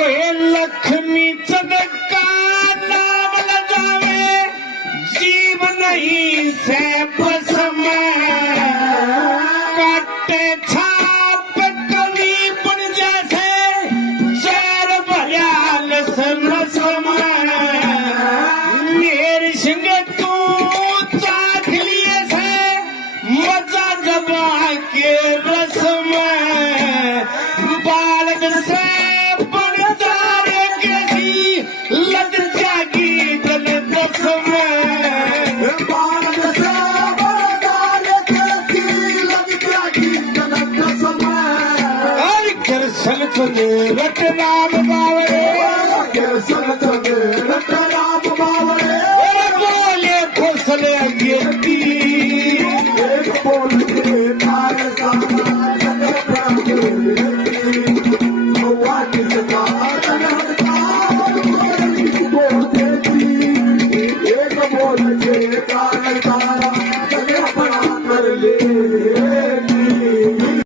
लक्ष्मीचं का नाम न जावे जीव नहीं से समय काटे छाप कवि पण जैसे शहर भयाल समय मेरे सिंह तू चाख लिए से मजा जबा के रस में बालक से रट राम बावरे रट राम बावरे बोले फसले गिरती बोलते तारे बोलते एक बोल के